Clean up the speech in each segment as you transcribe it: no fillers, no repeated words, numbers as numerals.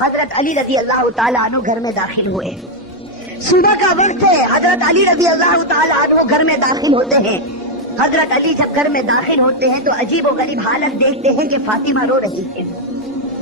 حضرت علی رضی اللہ تعالیٰ عنہ گھر میں داخل ہوئے. صبح کا وقت ہے. حضرت علی رضی اللہ تعالیٰ عنہ گھر میں داخل ہوتے ہیں. حضرت علی جب گھر میں داخل ہوتے ہیں تو عجیب و غریب حالت دیکھتے ہیں کہ فاطمہ رو رہی ہے.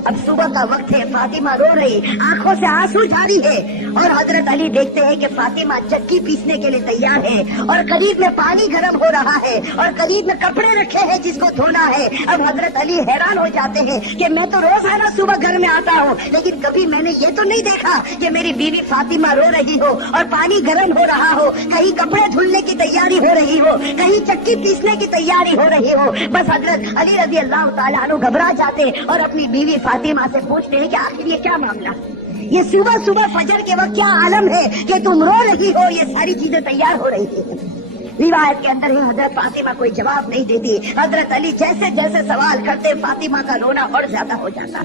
اب صبح کا وقت ہے, فاطمہ رو رہی, آنکھوں سے آنسو جاری ہے, اور حضرت علی دیکھتے ہیں کہ فاطمہ چکی پیسنے کے لیے تیار ہے, اور قریب میں پانی گرم ہو رہا ہے, اور قریب میں کپڑے رکھے ہیں جس کو دھونا ہے. اب حضرت علی حیران ہو جاتے ہیں کہ میں تو روزانہ صبح گھر میں آتا ہوں, لیکن کبھی میں نے یہ تو نہیں دیکھا کہ میری بیوی فاطمہ رو رہی ہو اور پانی گرم ہو رہا ہو, کہیں کپڑے دھلنے کی تیاری ہو رہی ہو, کہیں چکی پیسنے کی تیاری ہو رہی ہو. بس حضرت علی رضی اللہ تعالیٰ عنہ گھبرا جاتے اور اپنی بیوی فاطمہ سے پوچھتے ہیں کہ آخر یہ کیا معاملہ, یہ صبح صبح فجر کے وقت کیا عالم ہے کہ تم رو رہی ہو, یہ ساری چیزیں تیار ہو رہی ہیں. روایت کے اندر ہی حضرت فاطمہ کوئی جواب نہیں دیتی. حضرت علی جیسے جیسے سوال کرتے فاطمہ کا رونا اور زیادہ ہو جاتا.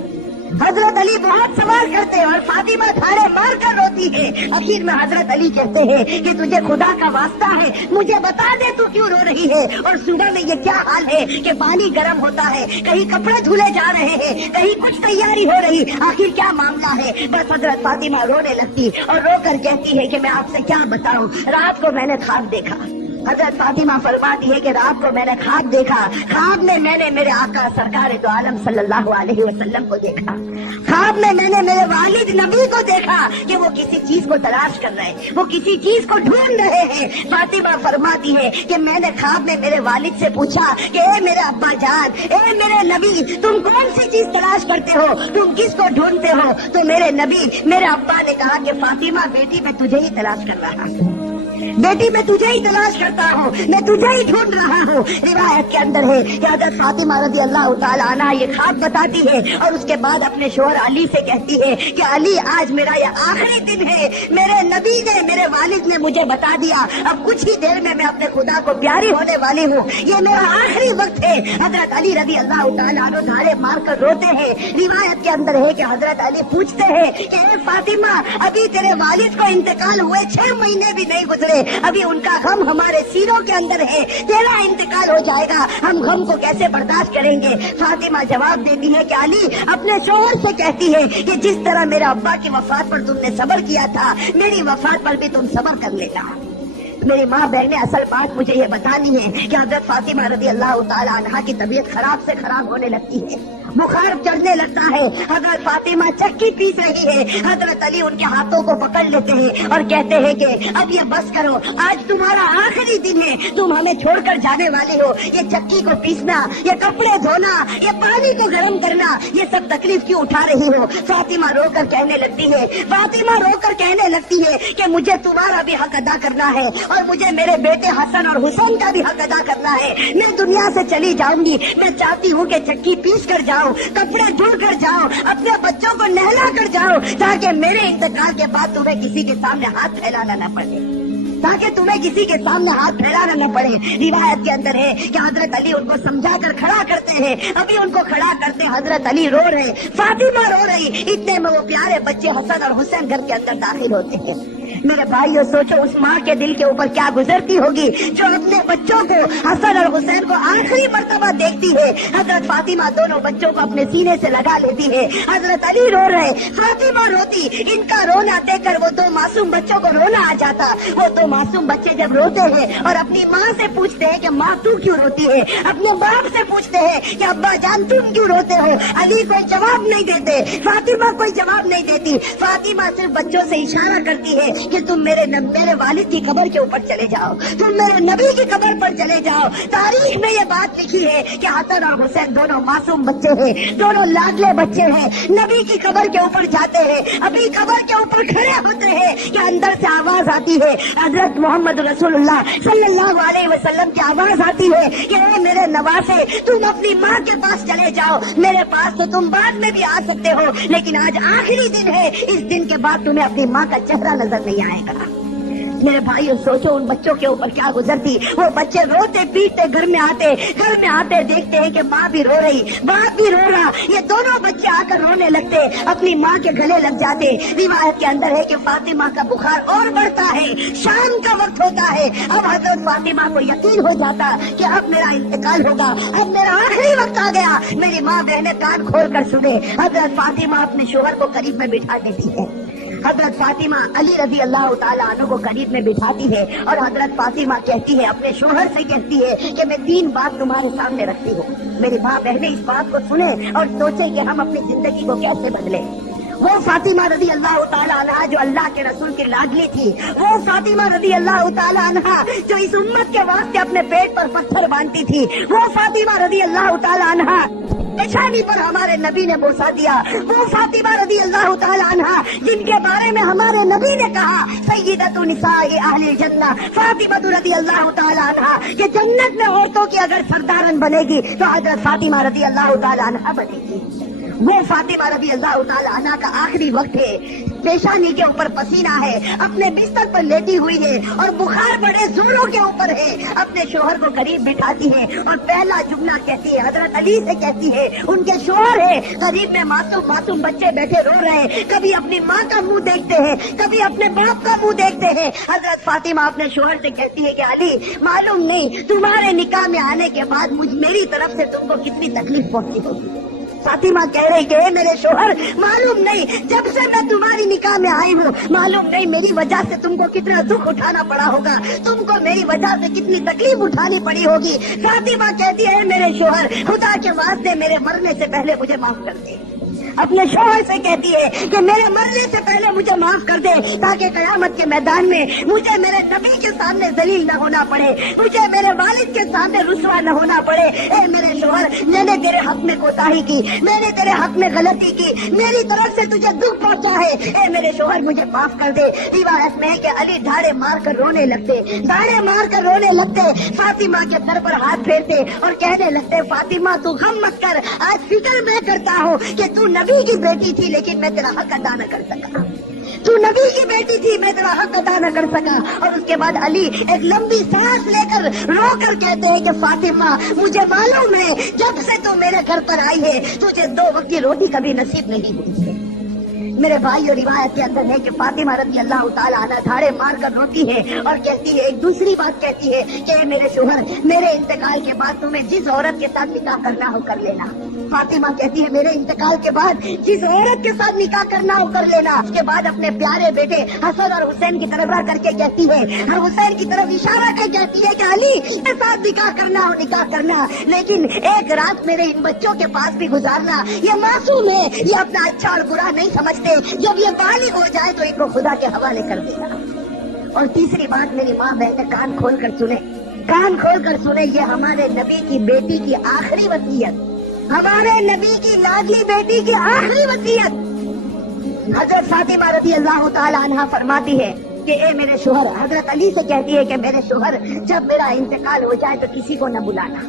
حضرت علی بہت سوال کرتے اور فاطمہ دھاڑے مار کر روتی ہے. آخر میں حضرت علی کہتے ہیں کہ تجھے خدا کا واسطہ ہے, مجھے بتا دے تو کیوں رو رہی ہے, اور صبح میں یہ کیا حال ہے کہ پانی گرم ہوتا ہے, کہیں کپڑے دھلے جا رہے ہیں, کہیں کچھ تیاری ہو رہی, آخر کیا معاملہ ہے. بس حضرت فاطمہ رونے لگتی اور رو کر کہتی ہے کہ میں آپ سے کیا بتاؤں, رات کو میں نے خواب دیکھا. حضرت فاطمہ فرماتی ہے کہ رات کو میں نے خواب دیکھا, خواب میں میں نے میرے آقا سرکار دو عالم صلی اللہ علیہ وسلم کو دیکھا, خواب میں میں نے میرے والد نبی کو دیکھا کہ وہ کسی چیز کو تلاش کر رہے ہیں, وہ کسی چیز کو ڈھونڈ رہے ہیں. فاطمہ فرماتی ہے کہ میں نے خواب میں میرے والد سے پوچھا کہ اے میرے ابا جان, اے میرے نبی, تم کون سی چیز تلاش کرتے ہو, تم کس کو ڈھونڈتے ہو؟ تو میرے نبی, میرے ابا نے کہا کہ فاطمہ بیٹی میں تجھے ہی تلاش کر رہا ہوں, بیٹی میں تجھے ہی تلاش کرتا ہوں, میں تجھے ہی ڈھونڈ رہا ہوں. روایت کے اندر ہے کہ حضرت فاطمہ رضی اللہ تعالیٰ عنہ یہ خواب بتاتی ہے اور اس کے بعد اپنے شوہر علی سے کہتی ہے کہ علی, آج میرا یہ آخری دن ہے, میرے نبی نے, میرے والد نے مجھے بتا دیا, اب کچھ ہی دیر میں اپنے خدا کو پیاری ہونے والی ہوں, یہ میرا آخری وقت ہے. حضرت علی رضی اللہ تعالیٰ عنہ دھاڑے مار کر روتے ہیں. روایت کے اندر ہے کہ حضرت علی پوچھتے ہیں کہ اے فاطمہ, ابھی تیرے والد کو انتقال ہوئے 6 مہینے بھی نہیں گزرے, ابھی ان کا غم ہمارے سینوں کے اندر ہے, تیرا انتقال ہو جائے گا, ہم غم کو کیسے برداشت کریں گے. فاطمہ جواب دیتی ہے کہ علی اپنے شوہر سے کہتی ہے کہ جس طرح میرے ابا کی وفات پر تم نے صبر کیا تھا, میری وفات پر بھی تم صبر کر لینا. میری ماں بہنیں, اصل بات مجھے یہ بتانی ہے کہ حضرت فاطمہ رضی اللہ تعالی عنہا کی طبیعت خراب سے خراب ہونے لگتی ہے, بخار چڑھنے لگتا ہے. حضرت فاطمہ چکی پیس رہی ہے, حضرت علی ان کے ہاتھوں کو پکڑ لیتے ہیں اور کہتے ہیں کہ اب یہ بس کرو, آج تمہارا آخری دن ہے, تم ہمیں چھوڑ کر جانے والے ہو, یہ چکی کو پیسنا, یہ کپڑے دھونا, یہ پانی کو گرم کرنا, یہ سب تکلیف کیوں اٹھا رہی ہو. فاطمہ رو کر کہنے لگتی ہے, فاطمہ رو کر کہنے لگتی ہے کہ مجھے تمہارا بھی حق ادا کرنا ہے اور مجھے میرے بیٹے حسن اور حسین کا بھی حق ادا کرنا ہے. میں دنیا سے چلی جاؤں گی, میں چاہتی ہوں کہ چکی پیس کر جاؤ, کپڑے دھل کر جاؤ, اپنے بچوں کو نہلا کر جاؤ, تاکہ میرے انتقال کے بعد تمہیں کسی کے سامنے ہاتھ پھیلانا نہ پڑے, تاکہ تمہیں کسی کے سامنے ہاتھ پھیلانا نہ پڑے. روایت کے اندر ہے کہ حضرت علی ان کو سمجھا کر کھڑا کرتے ہیں, ابھی ان کو کھڑا کرتے حضرت علی رو رہے, فاطمہ رو رہی, اتنے میں وہ پیارے بچے حسن اور حسین گھر کے اندر داخل ہوتے ہیں. میرے بھائیو, سوچو اس ماں کے دل کے اوپر کیا گزرتی ہوگی جو اپنے بچوں کو, حسن اور حسین کو آخری مرتبہ دیکھتی ہے. حضرت فاطمہ دونوں بچوں کو اپنے سینے سے لگا لیتی ہے, حضرت علی رو رہے, فاطمہ روتی. ان کا رونا دیکھ کر وہ 2 معصوم بچوں کو رونا آ جاتا. وہ 2 معصوم بچے جب روتے ہیں اور اپنی ماں سے پوچھتے ہیں کہ ماں تو کیوں روتی ہے, اپنے باپ سے پوچھتے ہیں کہ ابا جان تم کیوں روتے ہو, علی کوئی جواب نہیں دیتے, فاطمہ کوئی جواب نہیں دیتی. فاطمہ صرف بچوں سے اشارہ کرتی ہے کہ تم میرے والد کی قبر کے اوپر چلے جاؤ, تم میرے نبی کی قبر پر چلے جاؤ. تاریخ میں یہ بات لکھی ہے کہ حسن اور حسین دونوں معصوم بچے ہیں, دونوں لاڈلے بچے ہیں, نبی کی قبر کے اوپر جاتے ہیں, ابھی قبر کے اوپر کھڑے ہوتے ہیں کہ اندر سے آواز آتی ہے, حضرت محمد رسول اللہ صلی اللہ علیہ وسلم کی آواز آتی ہے کہ اے میرے نواسے, تم اپنی ماں کے پاس چلے جاؤ, میرے پاس تو تم بعد میں بھی آ سکتے ہو, لیکن آج آخری دن ہے, اس دن کے بعد تمہیں اپنی ماں کا چہرہ نظر نہیں آئے گا. میرے بھائیو سوچو ان بچوں کے اوپر کیا گزرتی. وہ بچے روتے پیٹتے گھر میں آتے دیکھتے ہیں کہ ماں بھی رو رہی, باپ بھی رو رہا. یہ دونوں بچے آ کر رونے لگتے, اپنی ماں کے گلے لگ جاتے. روایت کے اندر ہے کہ فاطمہ کا بخار اور بڑھتا ہے. شام کا وقت ہوتا ہے. اب حضرت فاطمہ کو یقین ہو جاتا کہ اب میرا انتقال ہوگا, اب میرا آخری وقت آ گیا. میری ماں بہنیں کان کھول کر سنے. حضرت فاطمہ اپنے شوہر کو قریب میں بٹھا دیتی ہے. حضرت فاطمہ علی رضی اللہ تعالیٰ عنہ کو قریب میں بٹھاتی ہے اور حضرت فاطمہ کہتی ہے, اپنے شوہر سے کہتی ہے کہ میں 3 بات تمہارے سامنے رکھتی ہوں. میری ماں بہنیں اس بات کو سنیں اور سوچیں کہ ہم اپنی زندگی کو کیسے بدلیں. وہ فاطمہ رضی اللہ تعالیٰ عنہ جو اللہ کے رسول کی لاڈلی تھی, وہ فاطمہ رضی اللہ تعالیٰ عنہ جو اس امت کے واسطے اپنے پیٹ پر پتھر باندھتی تھی, وہ فاطمہ رضی اللہ تعالیٰ عنہ پیشانی پر ہمارے نبی نے بوسا دیا, وہ فاطمہ رضی اللہ تعالیٰ عنہ جن کے بارے میں ہمارے نبی نے کہا سیدۃ نساء اہل الجنہ فاطمہ رضی اللہ تعالیٰ عنہ کہ جنت میں عورتوں کی اگر سردارن بنے گی تو حضرت فاطمہ رضی اللہ تعالیٰ عنہ بنے گی. وہ فاطمہ رضی اللہ تعالیٰ عنہ کا آخری وقت ہے, پیشانی کے اوپر پسینہ ہے, اپنے بستر پر لیٹی ہوئی ہے اور بخار بڑے زوروں کے اوپر ہے. اپنے شوہر کو قریب بٹھاتی ہے اور پہلا جملہ کہتی ہے, حضرت علی سے کہتی ہے, ان کے شوہر ہے قریب میں, معصوم بچے بیٹھے رو رہے ہیں, کبھی اپنی ماں کا منہ دیکھتے ہیں, کبھی اپنے باپ کا منہ دیکھتے ہیں. حضرت فاطمہ اپنے شوہر سے کہتی ہے کہ علی معلوم نہیں تمہارے نکاح میں آنے کے بعد میری طرف سے تم کو کتنی تکلیف پہنچی ہوگی. فاطمہ کہہ رہی کہ میرے شوہر معلوم نہیں جب سے میں تمہاری نکاح میں آئی ہوں معلوم نہیں میری وجہ سے تم کو کتنا دکھ اٹھانا پڑا ہوگا, تم کو میری وجہ سے کتنی تکلیف اٹھانی پڑی ہوگی. فاطمہ کہتی ہے میرے شوہر خدا کے واسطے میرے مرنے سے پہلے مجھے معاف کر دے. اپنے شوہر سے کہتی ہے کہ میرے مرنے سے پہلے مجھے معاف کر دے تاکہ قیامت کے میدان میں مجھے میرے نبی کے سامنے ذلیل نہ ہونا پڑے, مجھے میرے والد کے سامنے رسوا نہ ہونا پڑے. اے میرے شوہر میں نے تیرے حق میں کوتاہی کی, میں نے تیرے حق میں غلطی کی, میری طرف سے تجھے دکھ پہنچا ہے, اے میرے شوہر مجھے معاف کر دے. روایت میں ہے کہ علی دھاڑے مار کر رونے لگتے, فاطمہ کے سر پر ہاتھ پھیرتے اور کہنے لگتے فاطمہ تو غم مت کر, آج فکر میں کرتا ہوں کہ تو نبی کی بیٹی تھی لیکن میں تیرا حق ادا نہ کر سکا, تو نبی کی بیٹی تھی میں تیرا حق ادا نہ کر سکا. اور اس کے بعد علی ایک لمبی سانس لے کر رو کر کہتے ہیں کہ فاطمہ مجھے معلوم ہے جب سے تو میرے گھر پر آئی ہے تجھے 2 وقت کی روٹی کبھی نصیب نہیں ہوئی. میرے بھائی اور روایت کے اندر ہے کہ فاطمہ رضی اللہ تعالیٰ عنہ دھاڑے مار کر روتی ہے اور کہتی ہے, ایک دوسری بات کہتی ہے کہ میرے شوہر میرے انتقال کے بعد تمہیں جس عورت کے ساتھ نکاح کرنا ہو کر لینا. فاطمہ کہتی ہے میرے انتقال کے بعد جس عورت کے ساتھ نکاح کرنا ہو کر لینا. اس کے بعد اپنے پیارے بیٹے حسن اور حسین کی طرف کر کے کہتی ہے, حسین کی طرف اشارہ کر کہتی ہے کہ علی کے ساتھ نکاح کرنا ہو نکاح کرنا, لیکن ایک رات میرے ان بچوں کے پاس بھی گزارنا. یہ معصوم ہے, یہ اپنا اچھا اور برا نہیں سمجھتے, جب یہ بالغ ہو جائے تو ان کو خدا کے حوالے کر دینا. اور تیسری بات میری ماں بہنیں کان کھول کر سنے, یہ ہمارے نبی کی بیٹی کی آخری وصیت, ہمارے نبی کی لاڈلی بیٹی کی آخری وصیت. حضرت فاطمہ رضی اللہ تعالی عنہا فرماتی ہے کہ اے میرے شوہر, حضرت علی سے کہتی ہے کہ میرے شوہر جب میرا انتقال ہو جائے تو کسی کو نہ بلانا,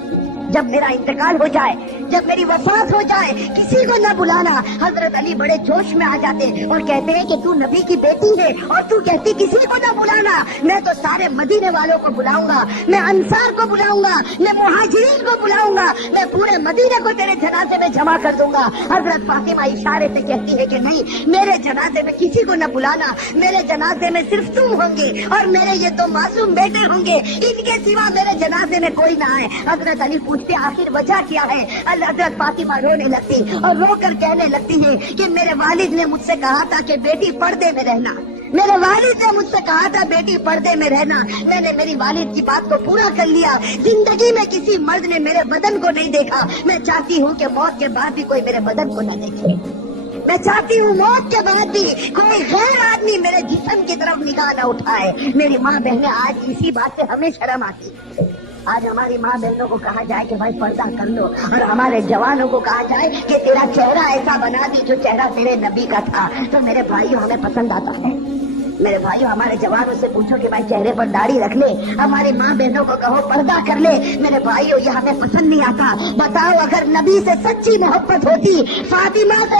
جب میرا انتقال ہو جائے, جب میری وفات ہو جائے کسی کو نہ بلانا. حضرت علی بڑے جوش میں آ جاتے اور کہتے ہیں کہ تو نبی کی بیٹی ہے اور تو کہتی کسی کو نہ بلانا. میں تو سارے مدینے والوں کو بلاؤں گا, میں انصار کو بلاؤں گا, میں مہاجرین کو بلاؤں گا, میں پورے مدینے کو تیرے جنازے میں جمع کر دوں گا. حضرت فاطمہ اشارے سے کہتی ہے کہ نہیں, میرے جنازے میں کسی کو نہ بلانا, میرے جنازے میں صرف تم ہوں گے اور میرے یہ 2 معصوم بیٹے ہوں گے, ان کے سوا میرے جنازے میں کوئی نہ آئے. حضرت علی پوچھتے آخر وجہ کیا ہے؟ حضرت فاطمہ رونے لگتی اور رو کر کہنے لگتی ہے کہ میرے والد نے مجھ سے کہا تھا کہ بیٹی پردے میں رہنا, میرے والد نے مجھ سے کہا تھا بیٹی پردے میں رہنا, میں نے میری والد کی بات کو پورا کر لیا. زندگی میں کسی مرد نے میرے بدن کو نہیں دیکھا, میں چاہتی ہوں کہ موت کے بعد بھی کوئی میرے بدن کو نہ دیکھے, میں چاہتی ہوں موت کے بعد بھی کوئی غیر آدمی میرے جسم کی طرف نگاہ نہ اٹھائے. میری ماں بہنیں آج اسی بات سے ہمیں شرم آتی ہے. آج ہماری ماں بہنوں کو کہا جائے کہ بھائی پردہ کر لو, اور ہمارے جوانوں کو کہا جائے کہ تیرا چہرہ ایسا بنا دی جو چہرہ تیرے نبی کا تھا, تو میرے بھائیوں ہمیں پسند آتا ہے. میرے بھائیوں ہمارے جوانوں سے پوچھو کہ بھائی چہرے پر داڑھی رکھ لے, ہماری ماں بہنوں کو کہو پردہ کر لے. میرے بھائیوں یہ ہمیں پسند نہیں آتا. بتاؤ اگر نبی سے سچی محبت ہوتی, فاطمہ سے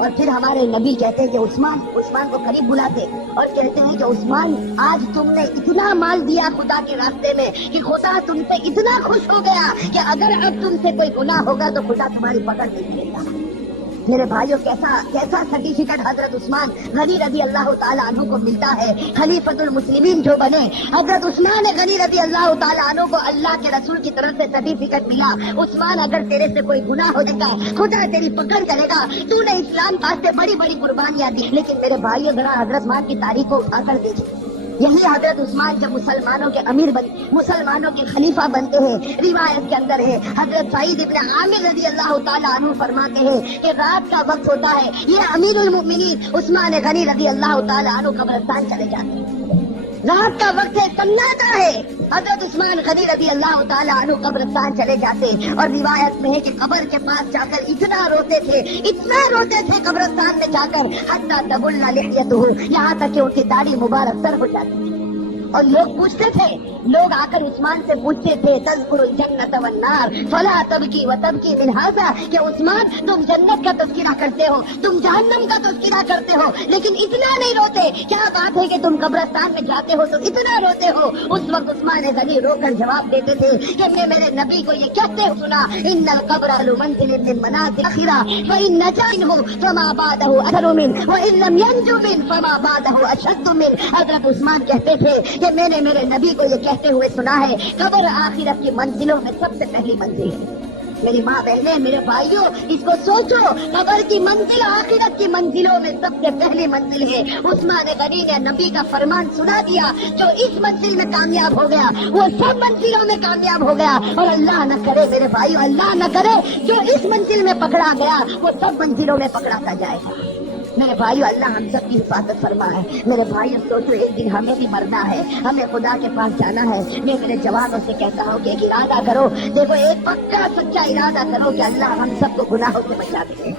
اور پھر ہمارے نبی کہتے ہیں کہ عثمان کو قریب بلاتے اور کہتے ہیں کہ عثمان آج تم نے اتنا مال دیا خدا کے راستے میں کہ خدا تم سے اتنا خوش ہو گیا کہ اگر اب تم سے کوئی گناہ ہوگا تو خدا تمہاری پکڑ نہیں لے گا۔ میرے بھائیوں کیسا سرٹیفکیٹ حضرت عثمان غنی رضی اللہ تعالیٰ عنہ کو ملتا ہے۔ خلیفۃ المسلمین جو بنے حضرت عثمان غنی رضی اللہ تعالیٰ عنہ کو اللہ کے رسول کی طرف سے سرٹیفکیٹ ملا، عثمان اگر تیرے سے کوئی گناہ ہو جائے گا خدا تیری پکڑ کرے گا، تو نے اسلام واسطے بڑی بڑی قربانیاں دی۔ لیکن میرے بھائیوں ذرا حضرت عثمان کی تاریخ کو اٹھا کر دیکھیں، یہی حضرت عثمان جب مسلمانوں کے امیر بن مسلمانوں کے خلیفہ بنتے ہیں، روایت کے اندر ہے حضرت سعید ابن عامر رضی اللہ تعالیٰ عنہ فرماتے ہیں کہ رات کا وقت ہوتا ہے، یہ امیر المؤمنین عثمان غنی رضی اللہ تعالیٰ عنہ قبرستان چلے جاتے ہیں، رات کا وقت ہے، سناٹا ہے، حضرت عثمان غنی رضی اللہ تعالیٰ عنہ قبرستان چلے جاتے اور روایت میں ہے کہ قبر کے پاس جا کر اتنا روتے تھے قبرستان میں جا کر حتی تبل لحیتہ، یہاں تک کہ ان کی داڑھی مبارک سر ہو جاتی تھی۔ اور لوگ پوچھتے تھے، لوگ آ کر عثمان سے پوچھتے تھے تذکر الجنت والنار فلا تبکی وتبکی من ھذا، کہ عثمان تم جنت کا تذکرہ کرتے ہو، تم جہنم کا تذکرہ کرتے ہو، لیکن اتنا نہیں روتے، کیا بات ہے کہ تم قبرستان میں جاتے ہو تو اتنا روتے ہو؟ اس وقت عثمان غنی رو کر جواب دیتے تھے کہ میں میرے نبی کو یہ کہتے سنا، ان القبر لمنزل من منازل الاخرہ فان نجا منہ فما بعدہ اثر منہ وان لم ینج منہ فما بعدہ اشد منہ۔ حضرت عثمان کہتے تھے کہ میں نے میرے نبی کو یہ کہتے ہوئے سنا ہے قبر آخرت کی منزلوں میں سب سے پہلی منزل ہے۔ میری ماں بہنیں، میرے بھائیوں، اس کو سوچو، قبر کی منزل آخرت کی منزلوں میں سب سے پہلی منزل ہے۔ عثمان غنی نے نبی کا فرمان سنا دیا، جو اس منزل میں کامیاب ہو گیا وہ سب منزلوں میں کامیاب ہو گیا، اور اللہ نہ کرے میرے بھائیوں، اللہ نہ کرے جو اس منزل میں پکڑا گیا وہ سب منزلوں میں پکڑاتا جائے گا۔ میرے بھائیو، اللہ ہم سب کی حفاظت فرمائے۔ میرے بھائیو سوچو، ایک دن ہمیں بھی مرنا ہے، ہمیں خدا کے پاس جانا ہے۔ میں میرے جوانوں سے کہتا ہوں کہ ایک ارادہ کرو، دیکھو ایک پکا سچا ارادہ کرو کہ اللہ ہم سب کو گناہوں سے بچا دے۔